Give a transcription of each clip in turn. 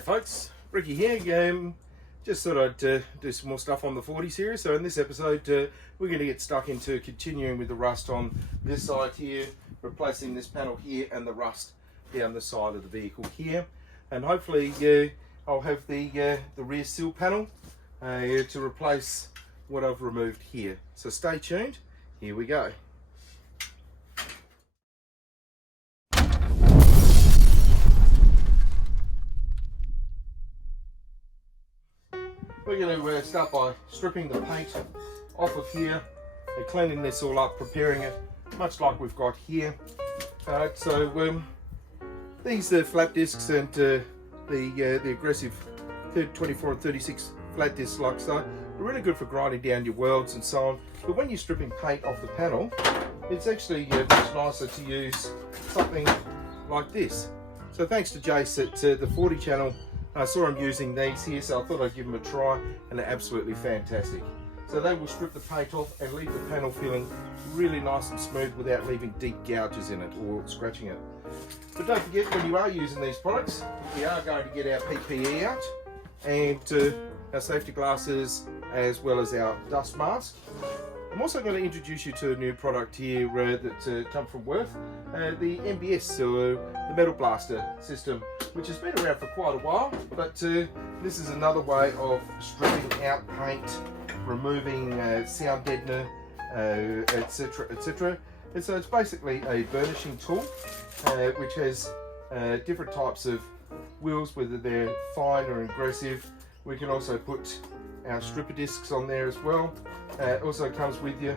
G'day folks, Ricky here. Just thought I'd do some more stuff on the 40 series. So in this episode we're going to get stuck into continuing with the rust on this side here, replacing this panel here and the rust down the side of the vehicle here. And hopefully I'll have the rear sill panel to replace what I've removed here. So stay tuned, here we go. We're going to start by stripping the paint off of here and cleaning this all up, preparing it much like we've got here. So these flap discs and the aggressive 24 and 36 flat discs like so are really good for grinding down your welds and so on. But when you're stripping paint off the panel, it's actually much nicer to use something like this. So thanks to Jace at the 40 channel, I saw him using these here, so I thought I'd give them a try, and they're absolutely fantastic. So they will strip the paint off and leave the panel feeling really nice and smooth without leaving deep gouges in it or scratching it. But don't forget, when you are using these products, we are going to get our PPE out and our safety glasses as well as our dust mask. I'm also going to introduce you to a new product here that comes from Wurth, the MBS, so the Metal Blaster system, which has been around for quite a while, but this is another way of stripping out paint, removing sound deadener, etc, etc. And so it's basically a burnishing tool which has different types of wheels, whether they're fine or aggressive. We can also put our stripper discs on there as well. It also comes with your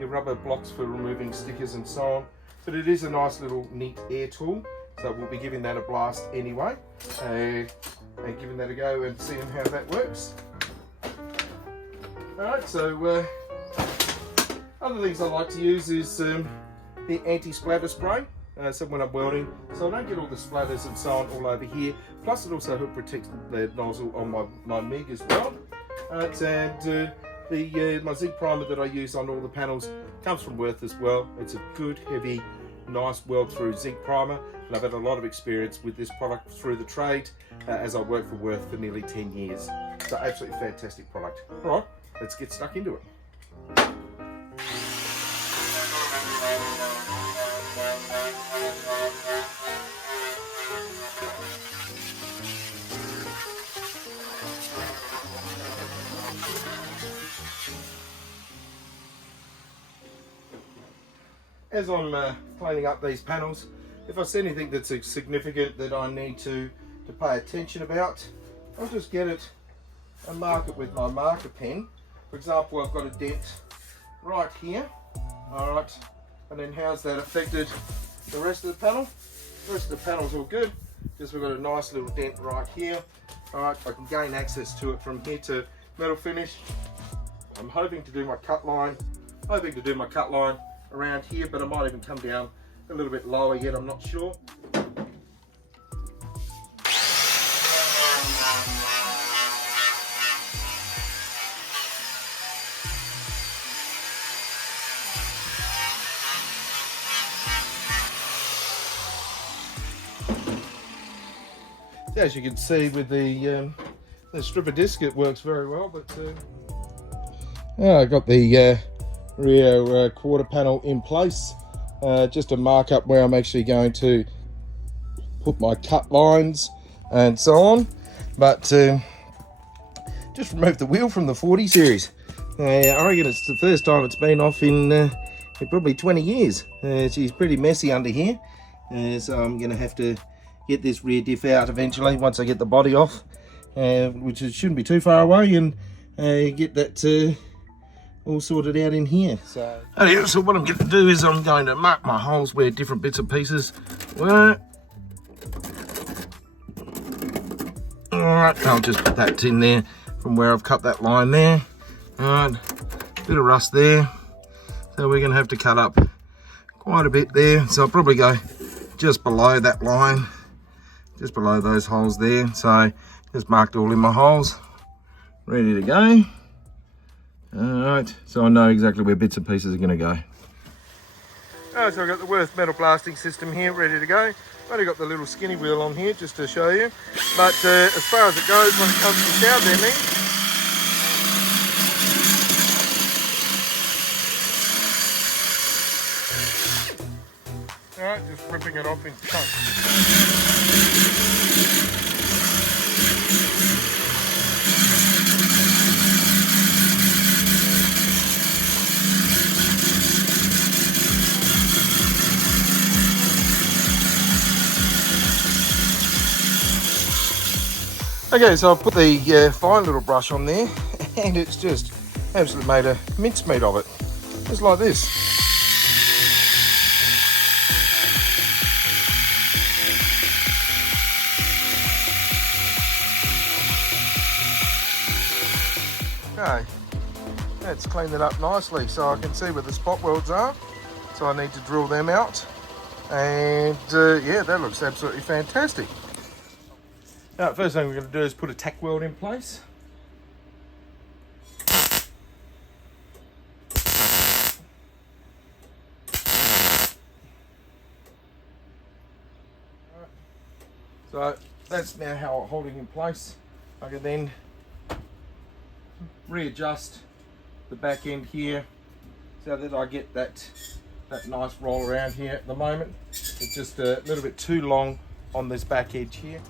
rubber blocks for removing stickers and so on. But it is a nice little neat air tool, so we'll be giving that a blast anyway, and giving that a go and seeing how that works. Alright, so other things I like to use is the anti-splatter spray. So when I'm welding, so I don't get all the splatters and so on all over here. Plus it also helps protect the nozzle on my MIG as well. And my zinc primer that I use on all the panels comes from Wurth as well. It's a good, heavy, nice weld through zinc primer, and I've had a lot of experience with this product through the trade as I worked for Wurth for nearly 10 years. So absolutely fantastic product. Alright, let's get stuck into it. As I'm cleaning up these panels, if I see anything that's significant that I need to pay attention about, I'll just get it and mark it with my marker pen. For example, I've got a dent right here. Alright, and then how's that affected the rest of the panel? The rest of the panel's all good, just we've got a nice little dent right here. Alright, I can gain access to it from here to metal finish. I'm hoping to do my cut line around here, but I might even come down a little bit lower yet, I'm not sure. So as you can see with the stripper disc, it works very well, but I got the rear quarter panel in place, just to mark up where I'm actually going to put my cut lines and so on. But just removed the wheel from the 40 series. I reckon it's the first time it's been off in probably 20 years. She's pretty messy under here, so I'm going to have to get this rear diff out eventually once I get the body off, which shouldn't be too far away, and get that all sorted out in here. So what I'm going to do is I'm going to mark my holes where different bits and pieces were. Alright, I'll just put that in there from where I've cut that line there. Alright, bit of rust there. So we're going to have to cut up quite a bit there. So I'll probably go just below that line, just below those holes there. So just marked all in my holes, ready to go. Alright, so I know exactly where bits and pieces are going to go. Oh, so I've got the Wurth metal blasting system here ready to go. I've only got the little skinny wheel on here just to show you. But as far as it goes when it comes to sound deadening, alright, just ripping it off in chunks. Okay, so I've put the fine little brush on there, and it's just absolutely made a mincemeat of it. Just like this. Okay, that's cleaned it up nicely, so I can see where the spot welds are. So I need to drill them out, and yeah, that looks absolutely fantastic. Now, first thing we're going to do is put a tack weld in place. So that's now how I'm holding in place. I can then readjust the back end here so that I get that nice roll around here. At the moment it's just a little bit too long on this back edge here.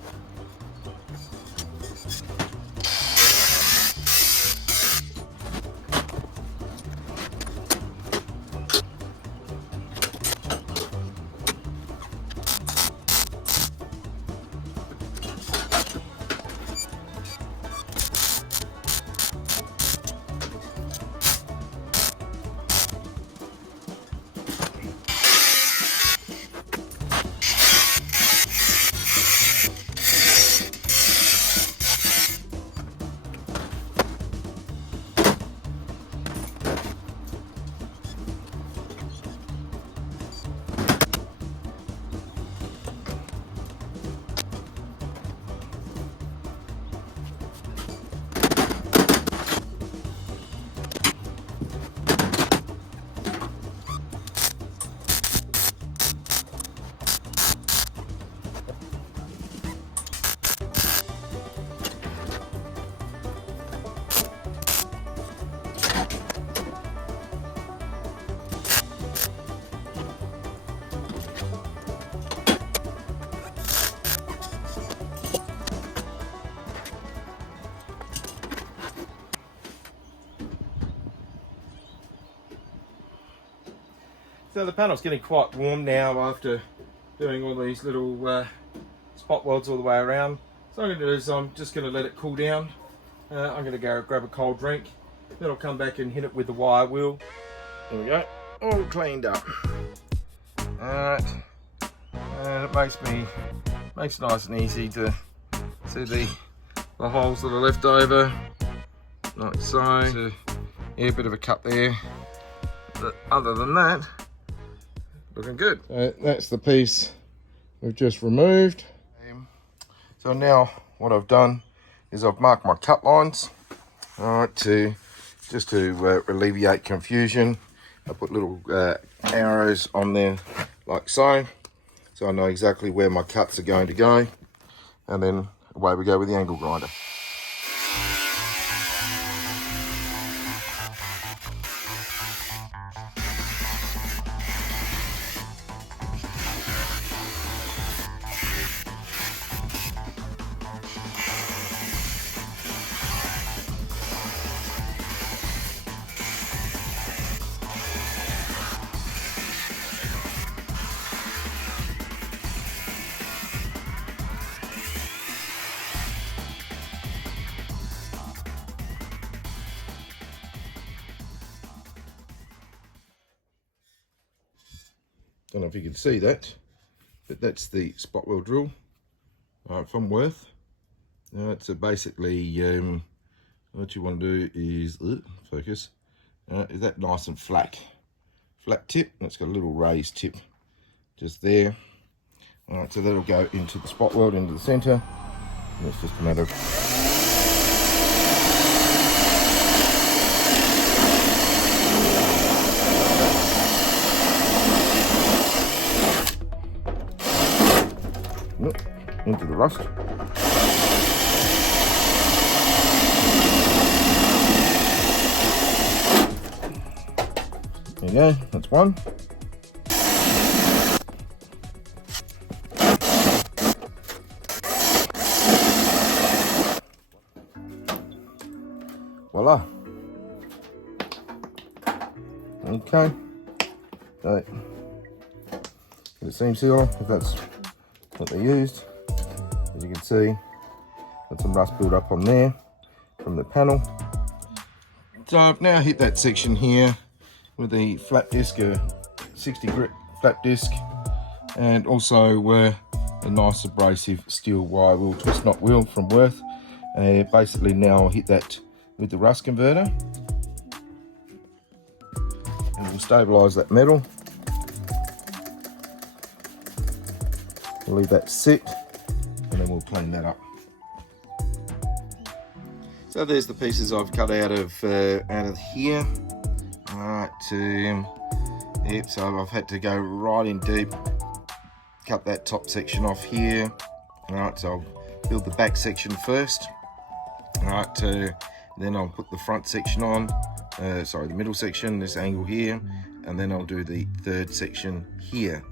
So the panel's getting quite warm now after doing all these little spot welds all the way around. So what I'm going to do is I'm just going to let it cool down. I'm going to go grab a cold drink. Then I'll come back and hit it with the wire wheel. There we go, all cleaned up. Alright, and it makes it nice and easy to see the holes that are left over, like so. So yeah, a bit of a cut there. But other than that, looking good. That's the piece we've just removed. So now what I've done is I've marked my cut lines, alright, just to alleviate confusion. I put little arrows on there like so I know exactly where my cuts are going to go, and then away we go with the angle grinder. Don't know if you can see that, but that's the spot weld drill from Wurth. So basically what you want to do is focus, is that nice and flat tip, and it's got a little raised tip just there. Alright, so that'll go into the spot weld into the center, and it's just a matter of the rust. There you go, that's one. Voila. Okay. So, the seam sealer, if that's what they used. As you can see, got some rust built up on there from the panel. So I've now hit that section here with the flat disc, 60 grit flat disc, and also a nice abrasive steel wire wheel twist knot wheel from Wurth. Basically now I'll hit that with the rust converter, and we'll stabilise that metal. We'll leave that sit, and then we'll clean that up. So there's the pieces I've cut out of here. Alright, yep, so I've had to go right in deep, cut that top section off here. Alright, so I'll build the back section first. Alright, then I'll put the front section on, the middle section, this angle here, and then I'll do the third section here.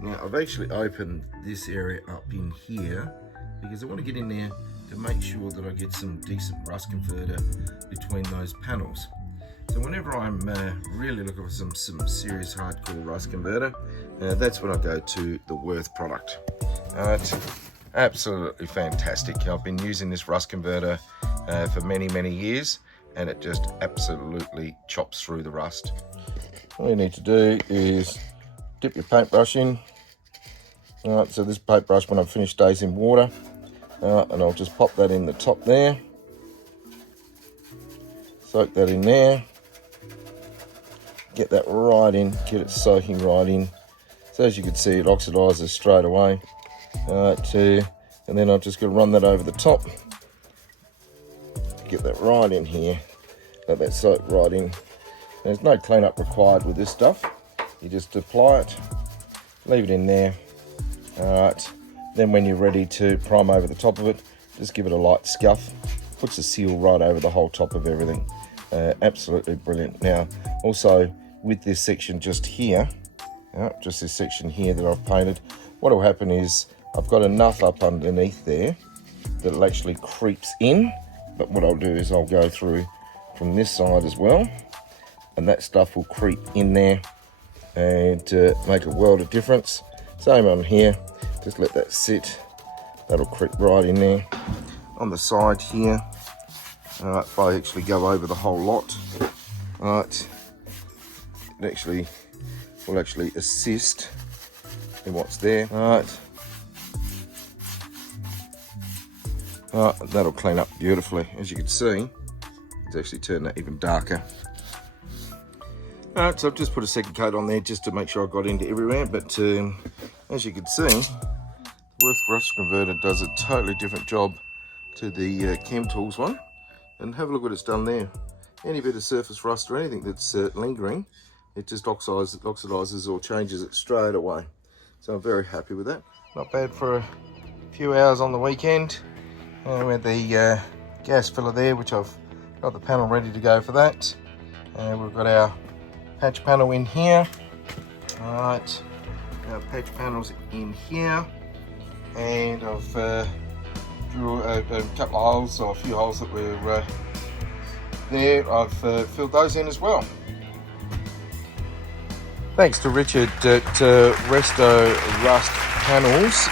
Now I've actually opened this area up in here because I want to get in there to make sure that I get some decent rust converter between those panels. So whenever I'm really looking for some serious hardcore rust converter, that's when I go to the Wurth product. It's absolutely fantastic. I've been using this rust converter for many years, and it just absolutely chops through the rust. All you need to do is dip your paintbrush in. Alright, so this paintbrush, when I've finished, stays in water. And I'll just pop that in the top there. Soak that in there. Get that right in, get it soaking right in. So as you can see, it oxidizes straight away. And then I've just got to run that over the top. Get that right in here. Let that soak right in. There's no cleanup required with this stuff. You just apply it, leave it in there. Alright, then when you're ready to prime over the top of it, just give it a light scuff. Puts a seal right over the whole top of everything. Absolutely brilliant. Now, also with this section just here, just this section here that I've painted, what will happen is I've got enough up underneath there that it actually creeps in. But what I'll do is I'll go through from this side as well, and that stuff will creep in there and make a world of difference. Same on here, just let that sit. That'll creep right in there. On the side here, if I actually go over the whole lot, it actually will assist in what's there. That'll clean up beautifully. As you can see, it's actually turned that even darker. Alright, so I've just put a second coat on there just to make sure I got into everywhere, but as you can see, Wurth Rust Converter does a totally different job to the Chem Tools one. And have a look what it's done there. Any bit of surface rust or anything that's lingering, it just oxidizes or changes it straight away. So I'm very happy with that. Not bad for a few hours on the weekend. With the gas filler there, which I've got the panel ready to go for that. We've got our patch panel in here. Alright, our patch panels in here. And I've drew a couple of holes, or a few holes that were there. I've filled those in as well. Thanks to Richard at Resto Rust Panels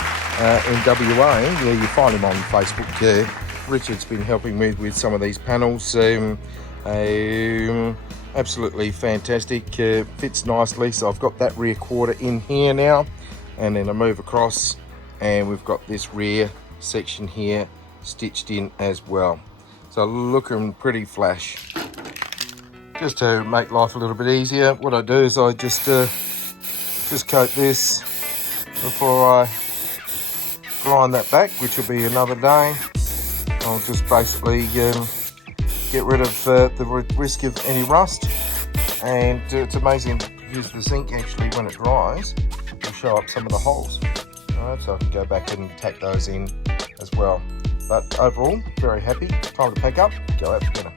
in WA. Yeah, you find him on Facebook. Richard's been helping me with some of these panels. Absolutely fantastic. Fits nicely. So I've got that rear quarter in here now, and then I move across, and we've got this rear section here stitched in as well. So looking pretty flash. Just to make life a little bit easier, what I do is I just coat this before I grind that back, which will be another day. I'll just basically get rid of the risk of any rust, and it's amazing because the zinc actually, when it dries, will show up some of the holes. Alright, so I can go back and tack those in as well. But overall, very happy. Time to pack up, go out for dinner.